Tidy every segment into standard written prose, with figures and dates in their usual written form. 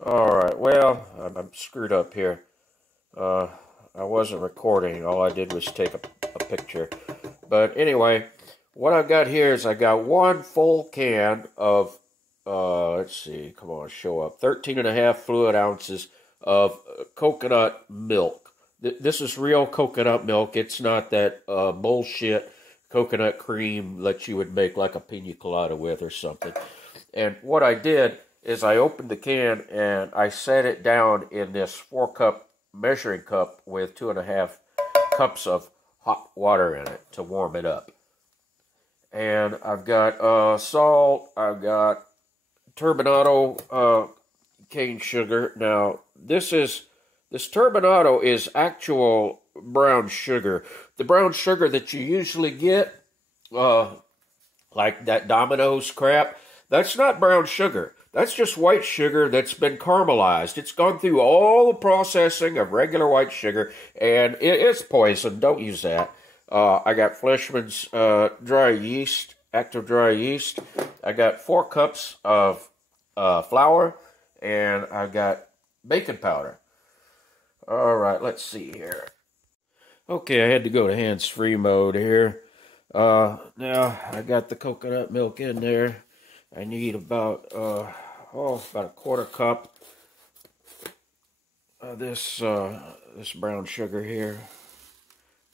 Alright, well, I'm screwed up here. Uh, I wasn't recording. All I did was take a picture. But anyway, what I've got here is I got one full can of, let's see, come on, show up, 13.5 fluid ounces of coconut milk. This is real coconut milk. It's not that bullshit coconut cream that you would make like a pina colada with or something. And what I did is I opened the can and I set it down in this 4-cup measuring cup with 2.5 cups of hot water in it to warm it up. And I've got salt, I've got turbinado cane sugar. Now, this turbinado is actual brown sugar. The brown sugar that you usually get, like that Domino's crap, that's not brown sugar. That's just white sugar that's been caramelized. It's gone through all the processing of regular white sugar, and it's poison. Don't use that. I got Fleischmann's dry yeast, active dry yeast. I got 4 cups of flour, and I got baking powder. All right, let's see here. Okay, I had to go to hands-free mode here. Now, I got the coconut milk in there. I need about a 1/4 cup of this brown sugar here.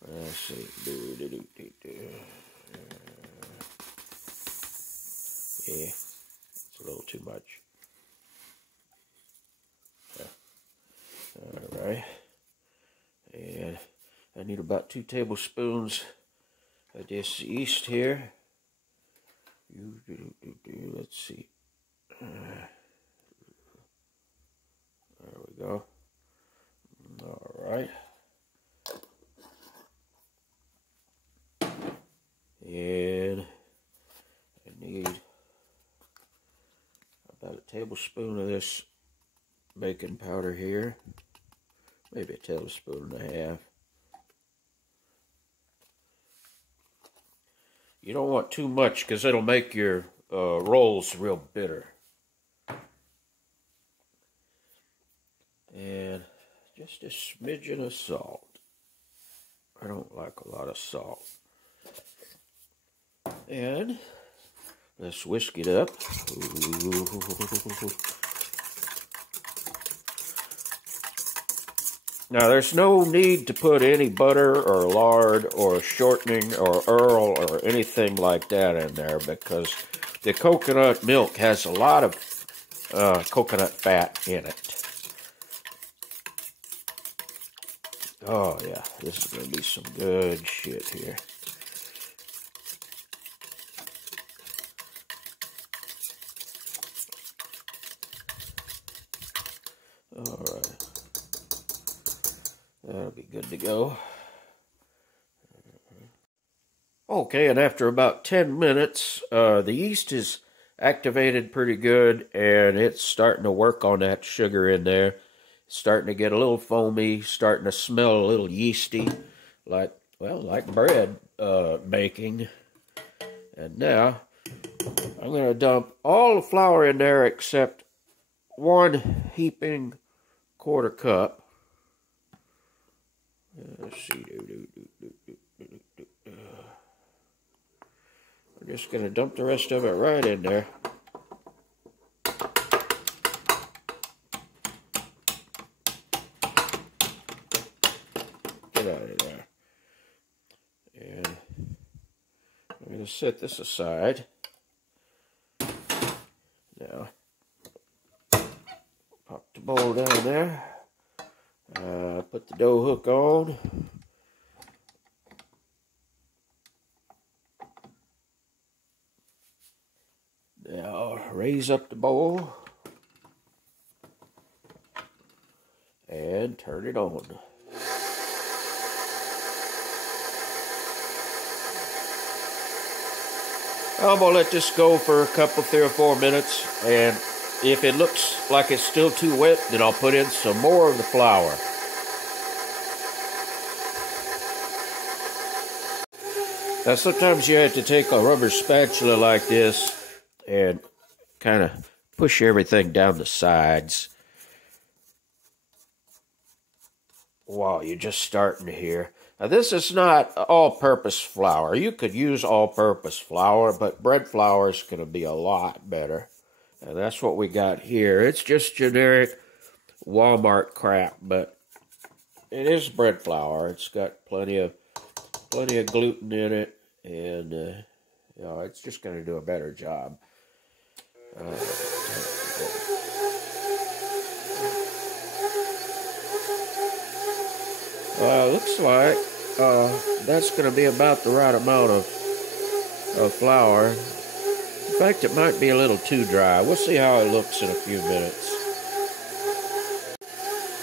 Let's see. Yeah, it's a little too much. All right. And I need about 2 tablespoons of this yeast here. Let's see. There we go. All right. And I need about a tablespoon of this baking powder here. Maybe a tablespoon and a half. You don't want too much because it'll make your rolls real bitter. And just a smidgen of salt. I don't like a lot of salt. And let's whisk it up. Now, there's no need to put any butter or lard or shortening or Earl or anything like that in there because the coconut milk has a lot of coconut fat in it. Oh, yeah, this is going to be some good shit here. All right. That'll be good to go. Okay, and after about 10 minutes, the yeast is activated pretty good, and it's starting to work on that sugar in there. It's starting to get a little foamy, starting to smell a little yeasty, like bread baking. And now, I'm going to dump all the flour in there except 1 heaping 1/4 cup. Let's see. We're just going to dump the rest of it right in there. Get out of there. And I'm going to set this aside. Now, pop the bowl down there. Put the dough hook on. Now raise up the bowl and turn it on. I'm going to let this go for a couple, 3 or 4 minutes, and if it looks like it's still too wet, then I'll put in some more of the flour. Now, sometimes you have to take a rubber spatula like this and kind of push everything down the sides while you're just starting here. Now, this is not all-purpose flour. You could use all-purpose flour, but bread flour is going to be a lot better. And that's what we got here. It's just generic Walmart crap, but it is bread flour. It's got plenty of gluten in it, and you know, it's just going to do a better job. Looks like that's going to be about the right amount of flour. In fact, it might be a little too dry. We'll see how it looks in a few minutes.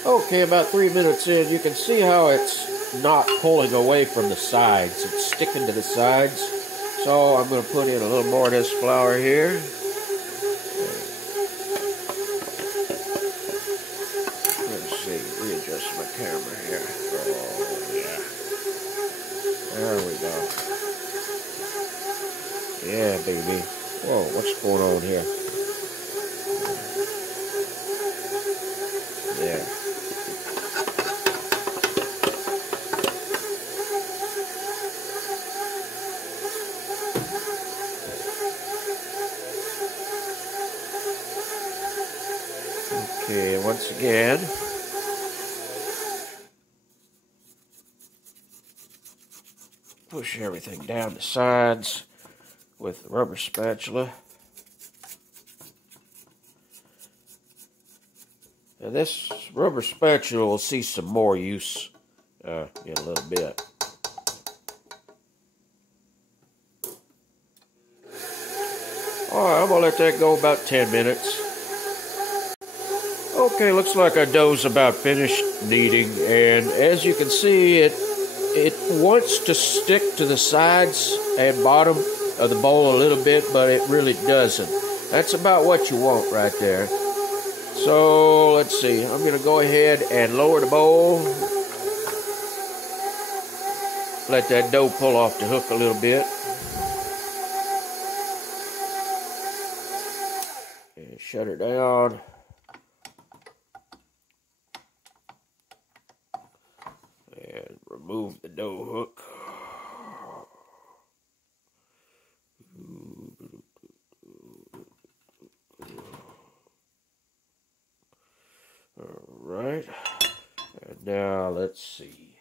Okay, about 3 minutes in, you can see how it's not pulling away from the sides. It's sticking to the sides. So I'm going to put in a little more of this flour here. Let's see, readjust my camera here. Oh, yeah. There we go. Yeah, baby. Whoa, what's going on here? Yeah. Okay, once again. Push everything down the sides with the rubber spatula. And this rubber spatula will see some more use in a little bit. Alright, I'm going to let that go about 10 minutes. Okay, looks like our dough's about finished kneading, and as you can see, it wants to stick to the sides and bottom of the bowl a little bit, but it really doesn't. That's about what you want right there. So, let's see. I'm going to go ahead and lower the bowl. Let that dough pull off the hook a little bit. And shut her down. And remove the dough hook. Alright, and now let's see.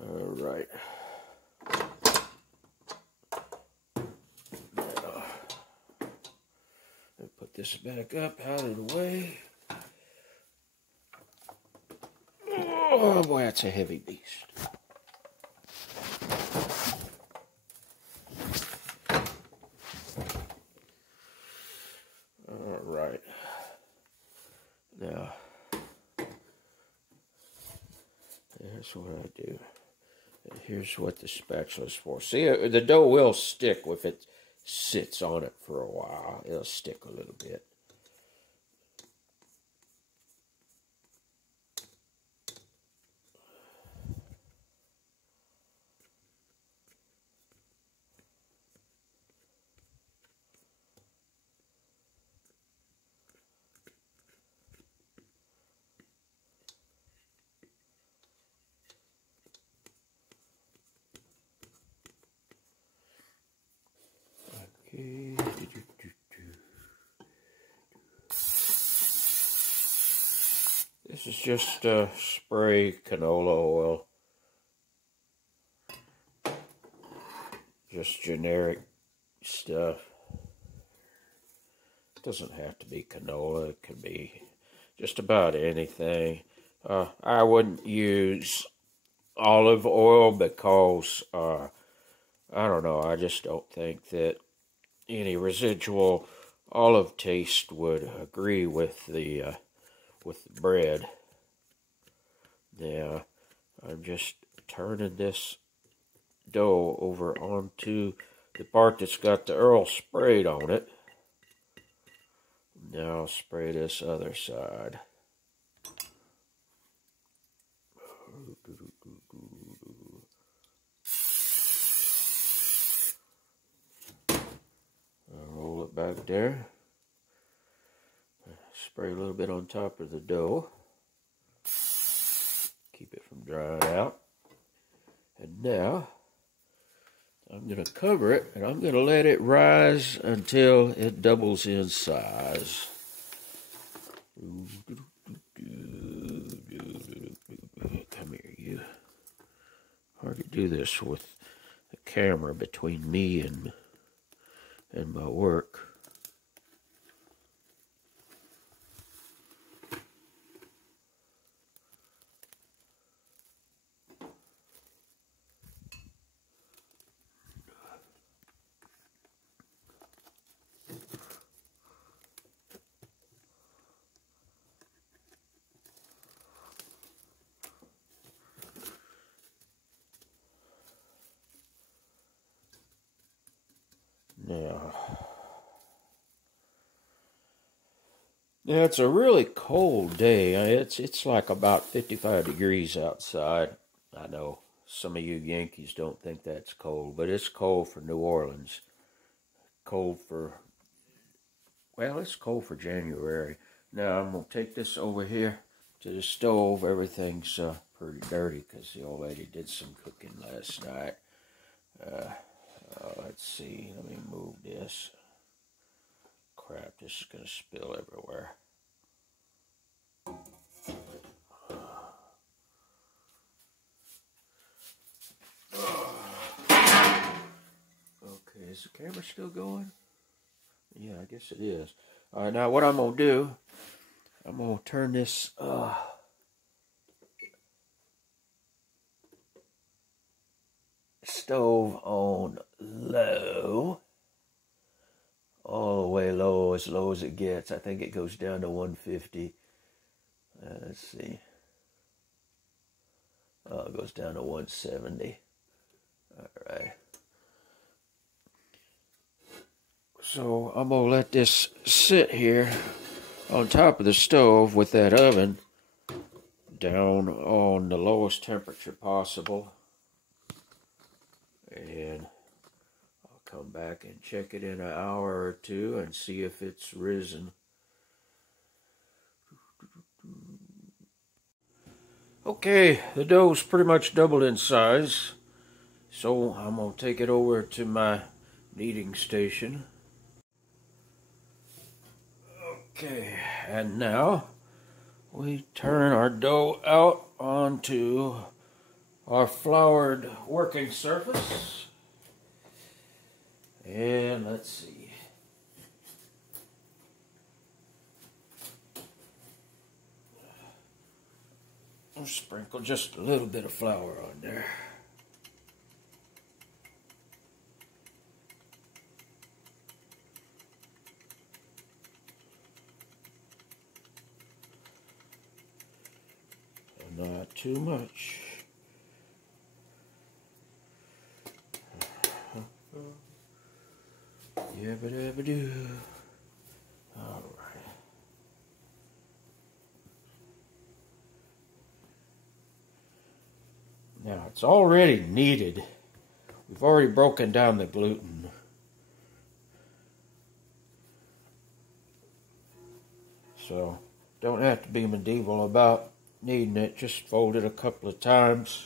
Alright. Now, and put this back up out of the way. Oh boy, that's a heavy beast. Alright. Now, here's what I do. And here's what the spatula's for. See, the dough will stick if it sits on it for a while. It'll stick a little bit. Okay. This is just spray canola oil. Just generic stuff. It doesn't have to be canola. It can be just about anything. I wouldn't use olive oil because, I don't know, I just don't think that any residual olive taste would agree with the bread. Now, I'm just turning this dough over onto the part that's got the Earl sprayed on it. Now I'll spray this other side. back there. Spray a little bit on top of the dough. Keep it from drying out. And now, I'm going to cover it, and I'm going to let it rise until it doubles in size. Come here, you. Hard to do this with the camera between me and my work. Now, it's a really cold day. It's like about 55 degrees outside. I know some of you Yankees don't think that's cold, but it's cold for New Orleans. Cold for, well, it's cold for January. Now, I'm going to take this over here to the stove. Everything's pretty dirty because the old lady did some cooking last night. Let's see. Let me move this. Crap, this is going to spill everywhere. Okay, is the camera still going? Yeah, I guess it is. All right, now what I'm going to do, I'm going to turn this stove on low. All the way low as it gets. I think it goes down to 150. Let's see. Oh, it goes down to 170. All right. So I'm going to let this sit here on top of the stove with that oven down on the lowest temperature possible. And I'll come back and check it in an hour or two and see if it's risen. Okay, the dough's pretty much doubled in size, so I'm going to take it over to my kneading station. Okay, and now we turn our dough out onto our floured working surface. And let's see. I'll sprinkle just a little bit of flour on there. Not too much. Yabba-dabba-doo. All right. Now it's already kneaded. We've already broken down the gluten. So don't have to be medieval about kneading it. Just fold it a couple of times.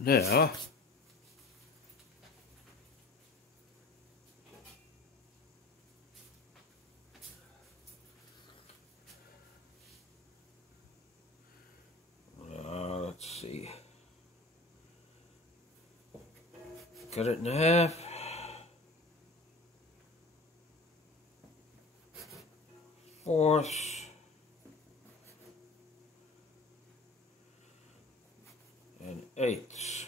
Now, let's see. Cut it in half. Fourths. And eighths.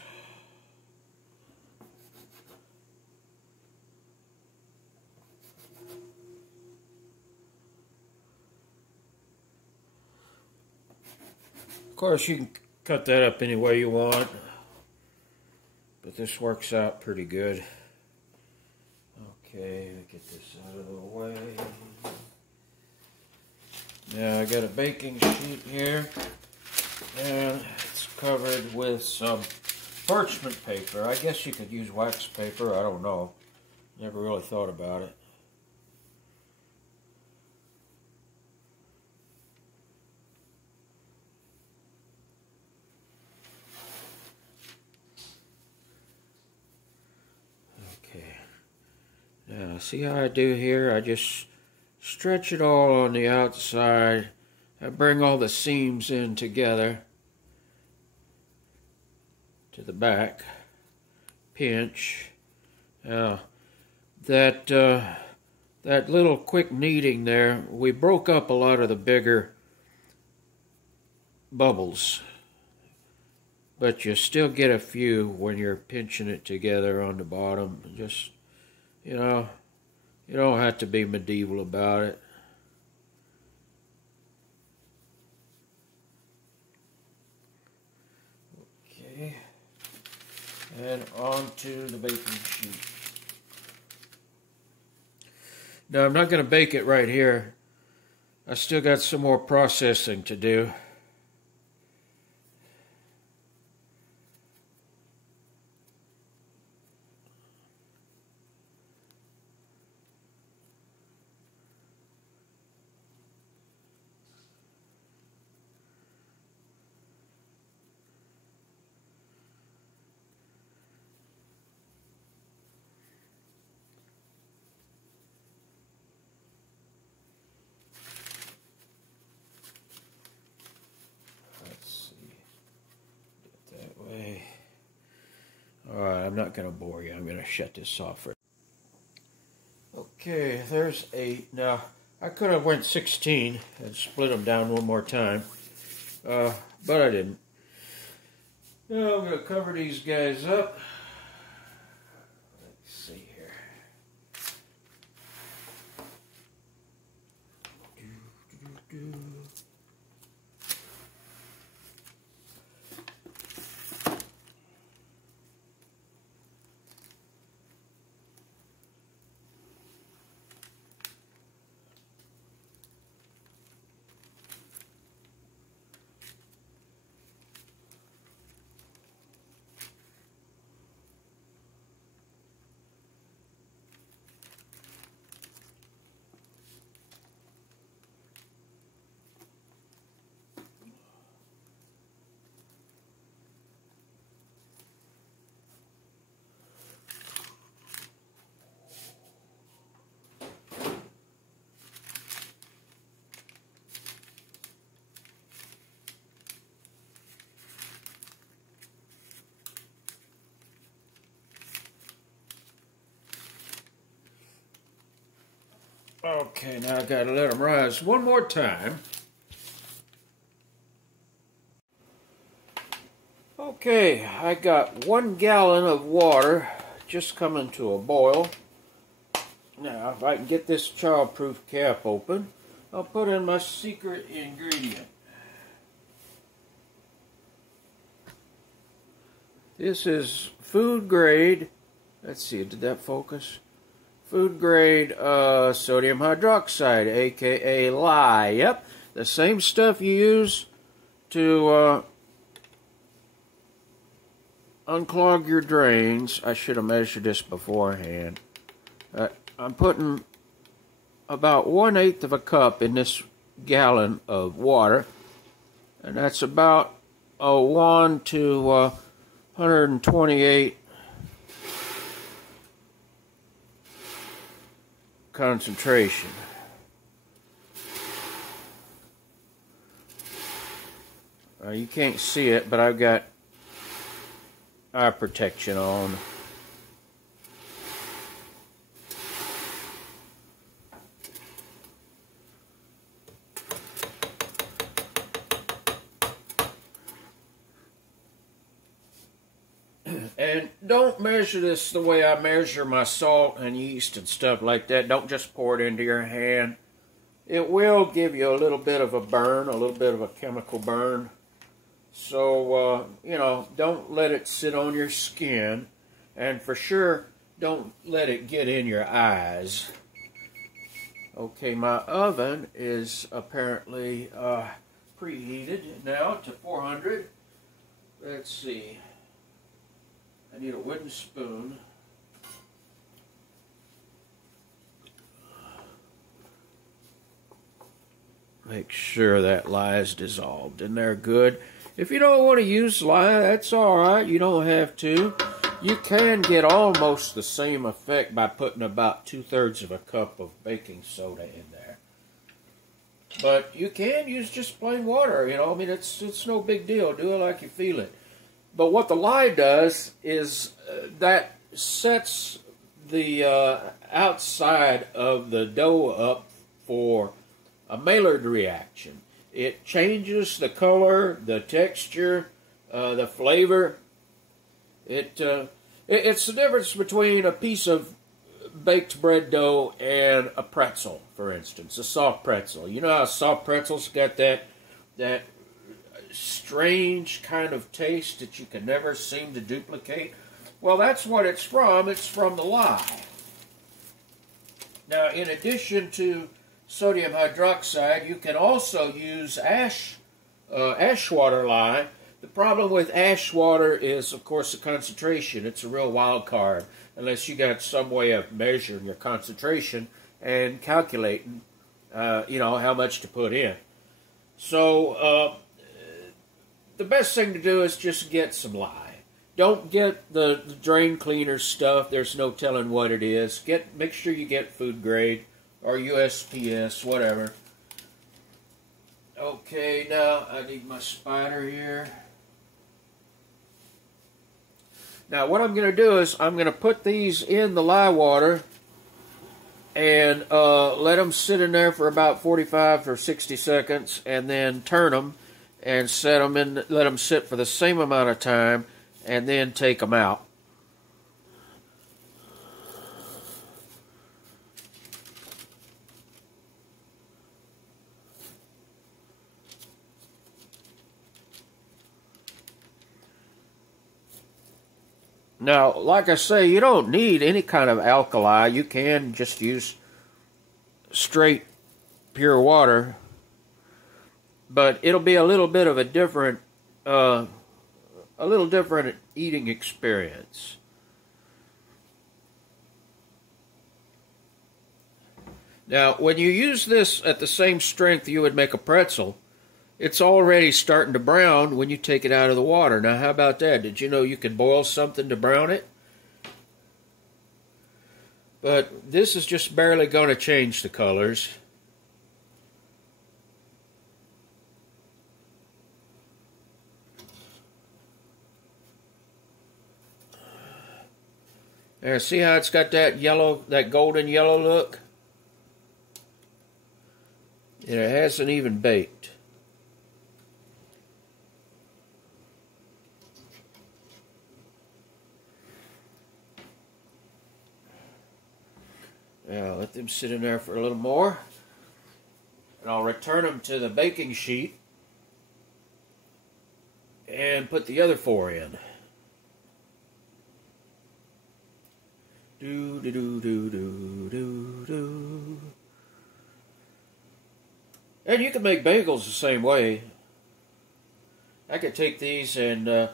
course, you can cut that up any way you want, but this works out pretty good. Okay, get this out of the way. Now I got a baking sheet here, and it's covered with some parchment paper. I guess you could use wax paper, I don't know. Never really thought about it. Okay. Now, see how I do here? I just stretch it all on the outside. I bring all the seams in together to the back. Pinch. Now, that little quick kneading there, we broke up a lot of the bigger bubbles. But you still get a few when you're pinching it together on the bottom. Just, you know, you don't have to be medieval about it. Okay. And onto the baking sheet. Now, I'm not going to bake it right here. I still got some more processing to do. Alright, I'm not going to bore you. I'm going to shut this off. Okay, there's 8. Now, I could have went 16 and split them down one more time, but I didn't. Now I'm going to cover these guys up. Let's see here. Okay, now I gotta let them rise one more time. Okay, I got 1 gallon of water just coming to a boil. Now, if I can get this child-proof cap open, I'll put in my secret ingredient. This is food grade. Let's see, did that focus? Food grade sodium hydroxide, aka lye. Yep, the same stuff you use to unclog your drains. I should have measured this beforehand. I'm putting about 1/8 of a cup in this gallon of water, and that's about a 1 to 128 concentration. You can't see it, but I've got eye protection on. And don't measure this the way I measure my salt and yeast and stuff like that. Don't just pour it into your hand. It will give you a little bit of a burn, a little bit of a chemical burn. So, you know, don't let it sit on your skin. And for sure, don't let it get in your eyes. Okay, my oven is apparently preheated now to 400. Let's see. I need a wooden spoon. Make sure that lye is dissolved in there good. If you don't want to use lye, that's all right. You don't have to. You can get almost the same effect by putting about 2/3 of a cup of baking soda in there. But you can use just plain water, you know. I mean, it's no big deal. Do it like you feel it. But what the lye does is that sets the outside of the dough up for a Maillard reaction. It changes the color, the texture, the flavor. It's the difference between a piece of baked bread dough and a pretzel, for instance, a soft pretzel. You know how soft pretzels got that strange kind of taste that you can never seem to duplicate? Well, that's what it's from. It's from the lye. Now, in addition to sodium hydroxide, you can also use ash water lye. The problem with ash water is, of course, the concentration. It's a real wild card, unless you got some way of measuring your concentration and calculating, you know, how much to put in. So, the best thing to do is just get some lye. Don't get the drain cleaner stuff. There's no telling what it is. Make sure you get food grade or USPS, whatever. Okay, now I need my spider here. Now what I'm going to do is I'm going to put these in the lye water and let them sit in there for about 45 or 60 seconds, and then turn them and set them in. Let them sit for the same amount of time, and then take them out. Now, like I say, you don't need any kind of alkali. You can just use straight, pure water. But it'll be a little bit of a different eating experience. Now, when you use this at the same strength you would make a pretzel, it's already starting to brown when you take it out of the water. Now, how about that? Did you know you could boil something to brown it? But this is just barely going to change the colors. There, see how it's got that yellow, that golden yellow look? And it hasn't even baked. Now let them sit in there for a little more, and I'll return them to the baking sheet and put the other 4 in. Do do do do do do do. And you can make bagels the same way. I could take these and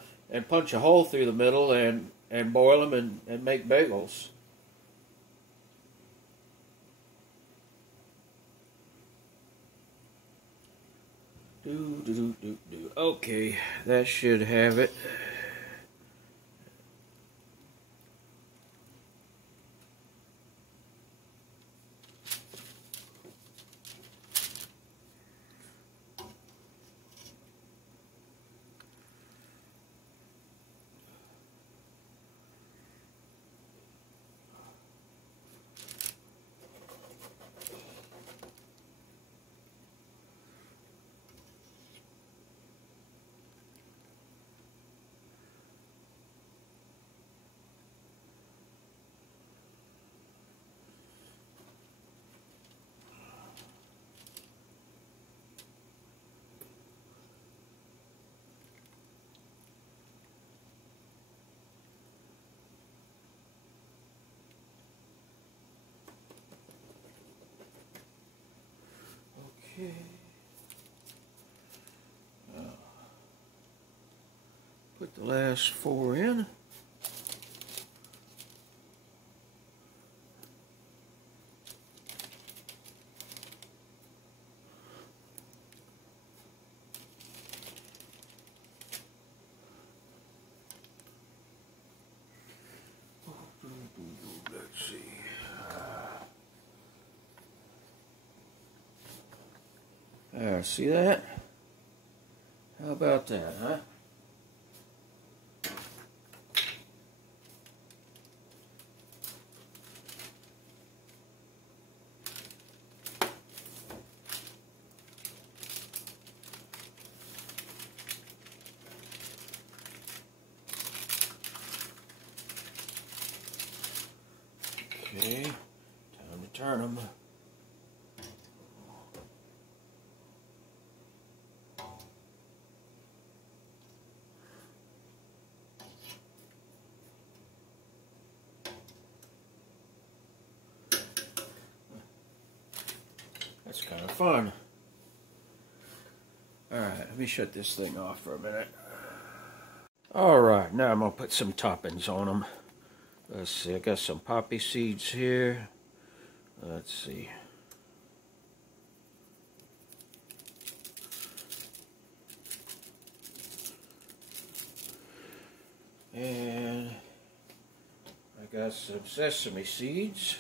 punch a hole through the middle and boil them and make bagels. Do do do do do. Okay, that should have it. Okay. Put the last 4 in. Let's see. See that? How about that, huh? Okay, time to turn them. That's kind of fun. Alright, let me shut this thing off for a minute. Alright, now I'm going to put some toppings on them. Let's see, I got some poppy seeds here. Let's see. And I got some sesame seeds.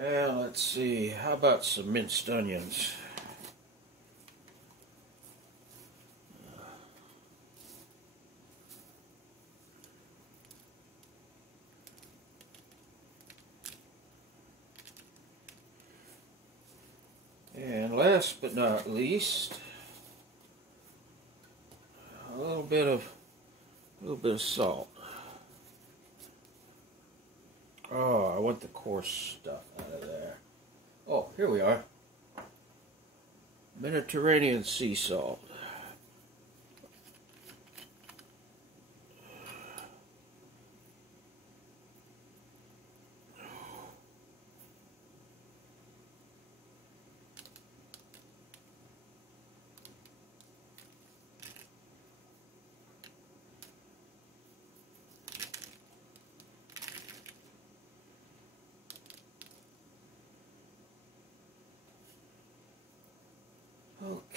And let's see, how about some minced onions? And last but not least, a little bit of salt. Oh, I want the coarse stuff out of there. Oh, here we are. Mediterranean sea salt.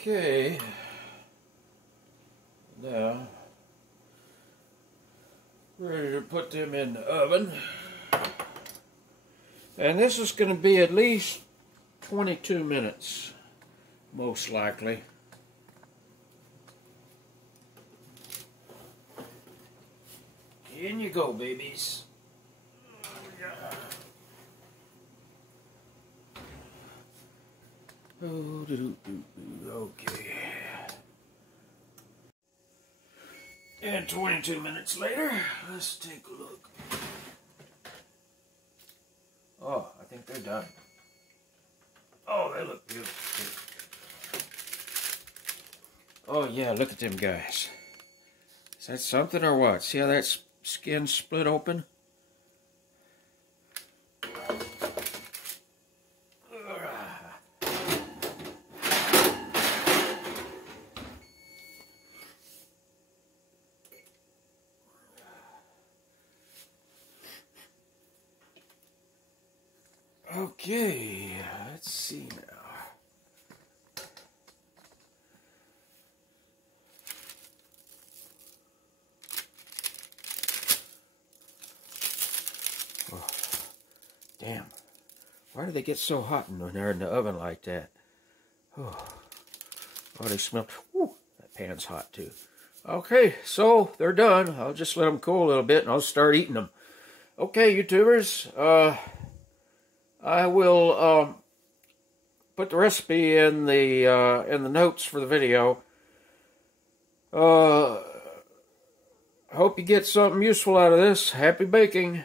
Okay, now ready to put them in the oven, and this is going to be at least 22 minutes, most likely. In you go, babies. Okay. And 22 minutes later, let's take a look. Oh, I think they're done. Oh, they look beautiful. Oh yeah, look at them guys. Is that something or what? See how that skin split open? Okay, let's see now. Oh, damn. Why do they get so hot when they're in the oven like that? Oh, they smell. Whew, that pan's hot too. Okay, so they're done. I'll just let them cool a little bit and I'll start eating them. Okay, YouTubers, I will put the recipe in the notes for the video. Hope you get something useful out of this. Happy baking.